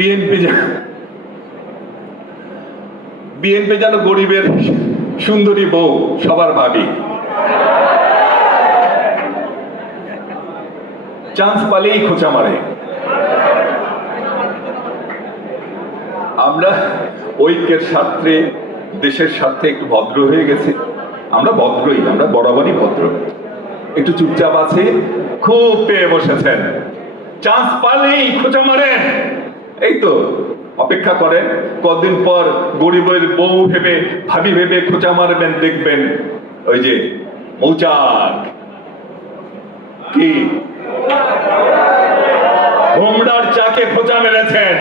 BNP BNP যেন গরিবের সুন্দরী বউ সবার ভাবি। চান্স পালেই খোঁচা মারে। আমরা ঐক্যের স্বার্থে, দেশের স্বার্থে একটু ভদ্র হয়ে গেছি। আমরা ভদ্রই, আমরা বরাবরই ভদ্র। একটু চুপচাপ আছে, খুব পেয়ে বসেছেন। চান্স পালেই খোঁচা মারেন। এই তো, অপেক্ষা করেন, কদিন পর গরিবের বউ ভেবে, ভাবি ভেবে খোঁচা মারবেন, দেখবেন, ওই যে মৌচাক। কি? ভোমরার চাকে খোঁচা মেরেছেন।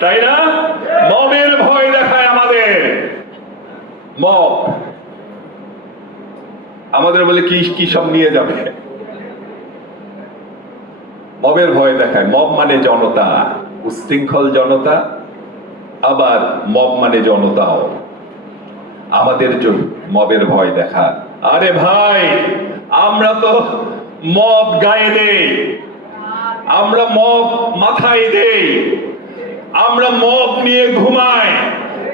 তাই না? মবের ভয় দেখায় আমাদের। মব। আমাদের বলে কি কি সব নিয়ে যাবে? মবের ভয় দেখায়। মব মানে জনতা। উশৃঙ্খল জনতা, আবার মব মানে জনতাও। আমাদের জন্য মবের ভয় দেখা। আরে ভাই, আমরা তো মব গায়ে দেই। আমরা মব মাথায় দেই। আমরা মব নিয়ে ঘুমাই।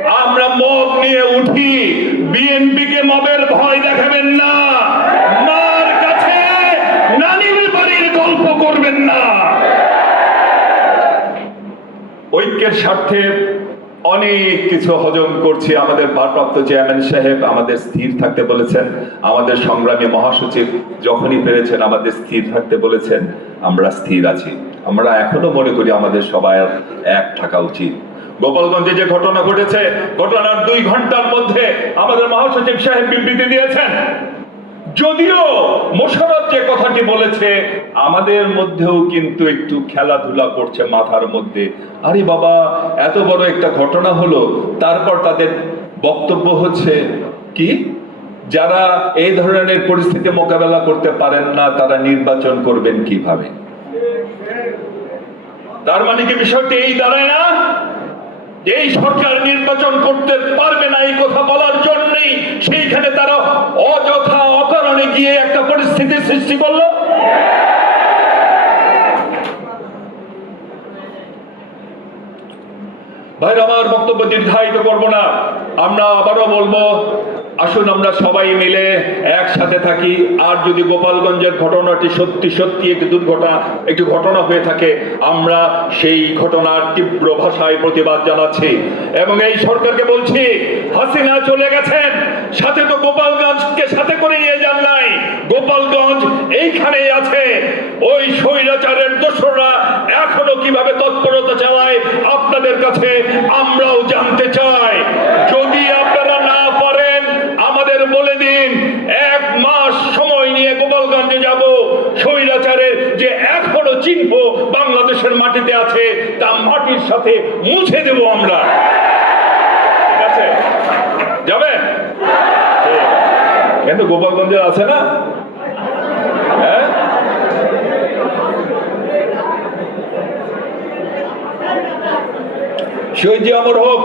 আমরা মব নিয়ে উঠি। বিএনপিকে মবের ভয় দেখাবেন না। মার কাছে নানির বাড়ির গল্প করবেন না। ঐক্যের স্বার্থে অনেক কিছু হজম করছি। আমাদের ভারপ্রাপ্ত চেয়ারম্যান সাহেব আমাদের স্থির থাকতে বলেছেন। আমাদের সংগ্রামী মহাসচিব যখনই পেরেছেন আমাদের স্থির থাকতে বলেছেন, আমরা স্থির আছি। আমরা এখনও মনে করি আমাদের সবাই এক থাকা উচিত। গোপালগঞ্জে যে ঘটনা ঘটেছে, ঘটনার দুই ঘণ্টার মধ্যে আমাদের মহাসচিব সাহেব বিবৃতি দিয়েছেন। যদিও মোশারফ যে কথাটি বলেছে, আমাদের মধ্যেও কিন্তু একটু খেলাধুলা করছে মাথার মধ্যে। আরে বাবা, এত বড় একটা ঘটনা হলো, তারপর তাদের বক্তব্য হচ্ছে কি? যারা এই ধরনের পরিস্থিতি মোকাবেলা করতে পারেন না, তারা নির্বাচন করবেন কীভাবে? তার মানে কি বিষয়টি এই দাঁড়ায় না? এই সরকার নির্বাচন করতে পারবে না এই কথা বলার জন্যই সেইখানে তারা অযথা অকারণে গিয়ে একটা পরিস্থিতির সৃষ্টি করল? ভাইরা, আমার বক্তব্য দীর্ঘায়িত করব না। আমরা আবারও বলব, আসুন আমরা সবাই মিলে একসাথে থাকি। আর যদি গোপালগঞ্জের ঘটনাটি সত্যি সত্যি একটি দুর্ঘটনা, একটি ঘটনা হয়ে থাকে, আমরা সেই ঘটনার তীব্র ভাষায় প্রতিবাদ জানাচ্ছি। এবং এই সরকারকে বলছি, হাসিনা চলে গেছেন, সাথে তো গোপালগঞ্জকে সাথে করে নিয়ে যান নাই। গোপালগঞ্জ এইখানেই আছে। ওই স্বৈরাচারের দোসররা এখনও কীভাবে তৎপরতা চালায়, আপনাদের কাছে আমরাও জানতে চাই। যদি আপনারা না পারেন, আমাদের বলে দিন, এক মাস সময় নিয়ে গোপালগঞ্জে যাব। স্বৈরাচারের যে এখনও চিহ্ন বাংলাদেশের মাটিতে আছে, তা মাটির সাথে মুছে দেব আমরা। ঠিক আছে? যাবেন? কিন্তু গোপালগঞ্জের আছে না? শহীদ অমর হোক